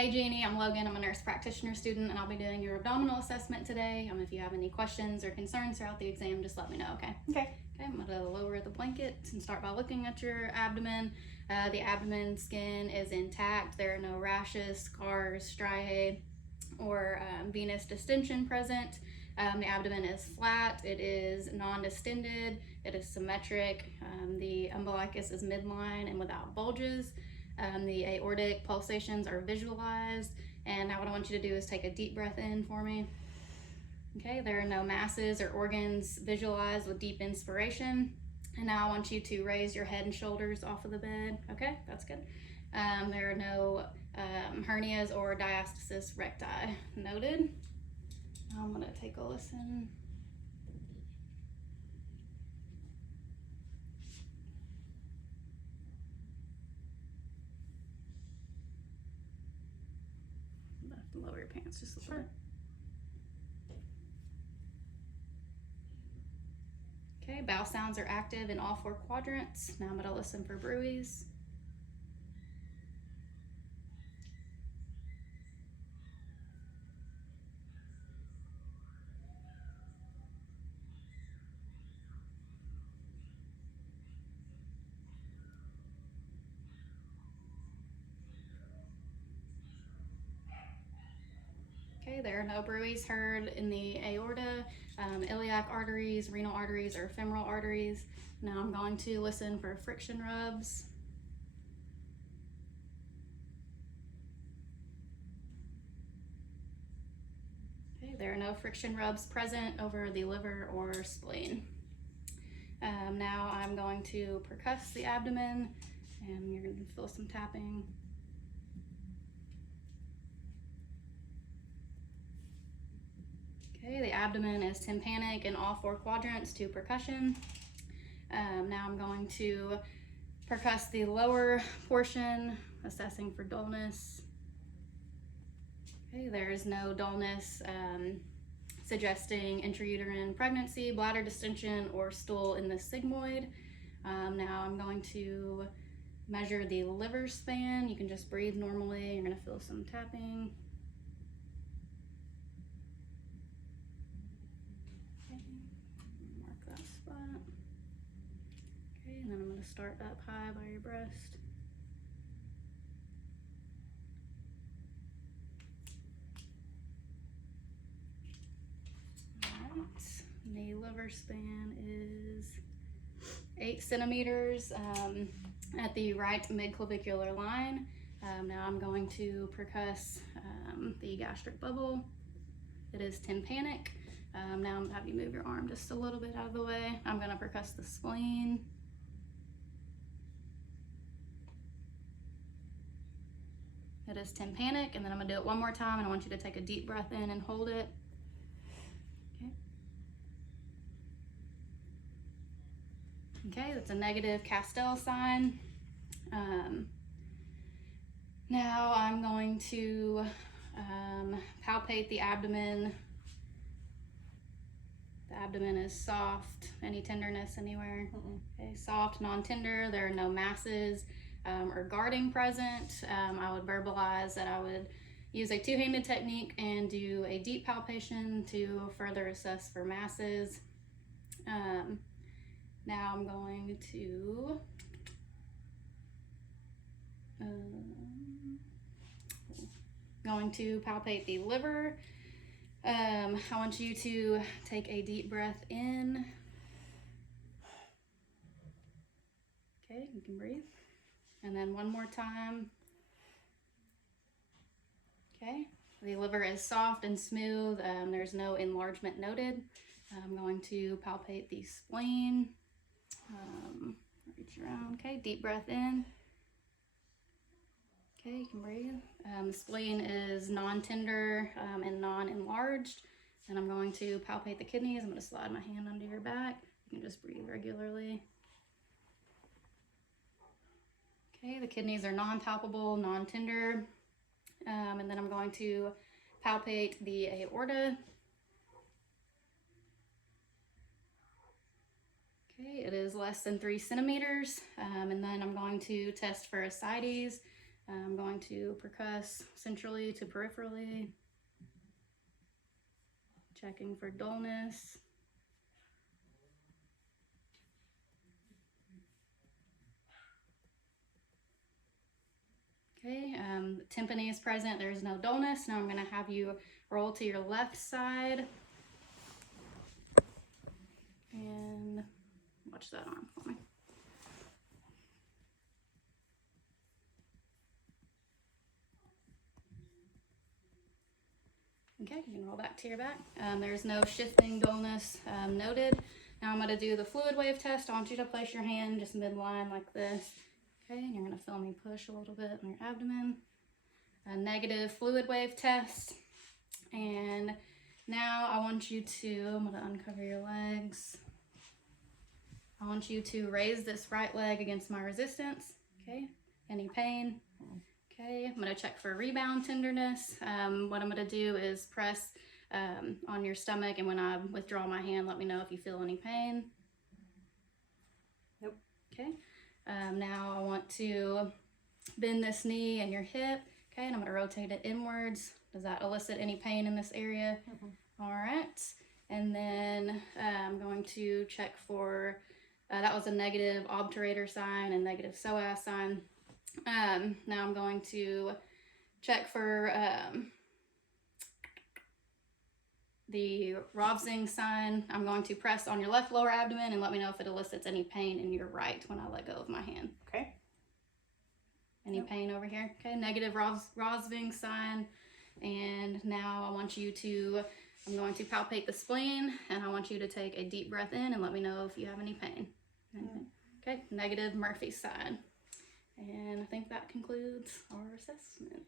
Hey Jeannie, I'm Logan. I'm a nurse practitioner student and I'll be doing your abdominal assessment today. If you have any questions or concerns throughout the exam, just let me know, okay? Okay. Okay, I'm gonna lower the blanket and start by looking at your abdomen. The abdomen skin is intact. There are no rashes, scars, striae, or venous distension present. The abdomen is flat, it is non-distended, it is symmetric. The umbilicus is midline and without bulges. The aortic pulsations are visualized. And now what I want you to do is take a deep breath in for me. Okay, there are no masses or organs visualized with deep inspiration. And now I want you to raise your head and shoulders off of the bed. Okay, that's good. There are no hernias or diastasis recti noted. I'm gonna take a listen. Lower your pants just a little bit. Okay, bowel sounds are active in all 4 quadrants. Now I'm gonna listen for bruits. Okay, there are no bruits heard in the aorta, iliac arteries, renal arteries, or femoral arteries. Now I'm going to listen for friction rubs. Okay, there are no friction rubs present over the liver or spleen. Now I'm going to percuss the abdomen, and you're going to feel some tapping. Okay, the abdomen is tympanic in all 4 quadrants to percussion. Now I'm going to percuss the lower portion, assessing for dullness. Okay, there is no dullness suggesting intrauterine pregnancy, bladder distension, or stool in the sigmoid. Now I'm going to measure the liver span. You can just breathe normally. You're going to feel some tapping. Mark that spot. Okay, and then I'm going to start up high by your breast. Alright, the liver span is 8 centimeters at the right midclavicular line. Now I'm going to percuss the gastric bubble. It is tympanic. Now I'm going to have you move your arm just a little bit out of the way. I'm going to percuss the spleen. It is tympanic, and then I'm going to do it one more time, and I want you to take a deep breath in and hold it. Okay. Okay, that's a negative Castell sign. Now I'm going to palpate the abdomen. The abdomen is soft. Any tenderness anywhere? Okay, soft, non-tender. There are no masses or guarding present. I would verbalize that I would use a 2-handed technique and do a deep palpation to further assess for masses. Now I'm going to palpate the liver. I want you to take a deep breath in. Okay, you can breathe. And then one more time. Okay, the liver is soft and smooth. There's no enlargement noted. I'm going to palpate the spleen. Reach around. Okay, deep breath in. Okay, you can breathe. The spleen is non-tender and non-enlarged. And I'm going to palpate the kidneys. I'm going to slide my hand under your back. You can just breathe regularly. Okay, the kidneys are non-palpable, non-tender. And then I'm going to palpate the aorta. Okay, it is less than 3 centimeters. And then I'm going to test for ascites. I'm going to percuss centrally to peripherally, checking for dullness. Okay, tympani is present, there's no dullness. Now I'm going to have you roll to your left side and watch that arm for me. Okay, you can roll back to your back. There's no shifting dullness noted. Now I'm going to do the fluid wave test. I want you to place your hand just midline like this. Okay, and you're going to feel me push a little bit on your abdomen. A negative fluid wave test. And now I want you to, I'm going to uncover your legs. I want you to raise this right leg against my resistance. Okay, any pain? Okay, I'm going to check for rebound tenderness. What I'm going to do is press on your stomach, and when I withdraw my hand, let me know if you feel any pain. Nope. Okay, now I want to bend this knee and your hip. Okay, and I'm going to rotate it inwards. Does that elicit any pain in this area? Mm-hmm. All right, and then I'm going to check for, that was a negative obturator sign and negative psoas sign. Now I'm going to check for the Rovsing sign. I'm going to press on your left lower abdomen and let me know if it elicits any pain in your right when I let go of my hand. Okay. Any pain over here? Okay, negative Rovsing sign. And now I want you to, I'm going to palpate the spleen, and I want you to take a deep breath in and let me know if you have any pain. Okay, negative Murphy sign. And I think that concludes our assessment.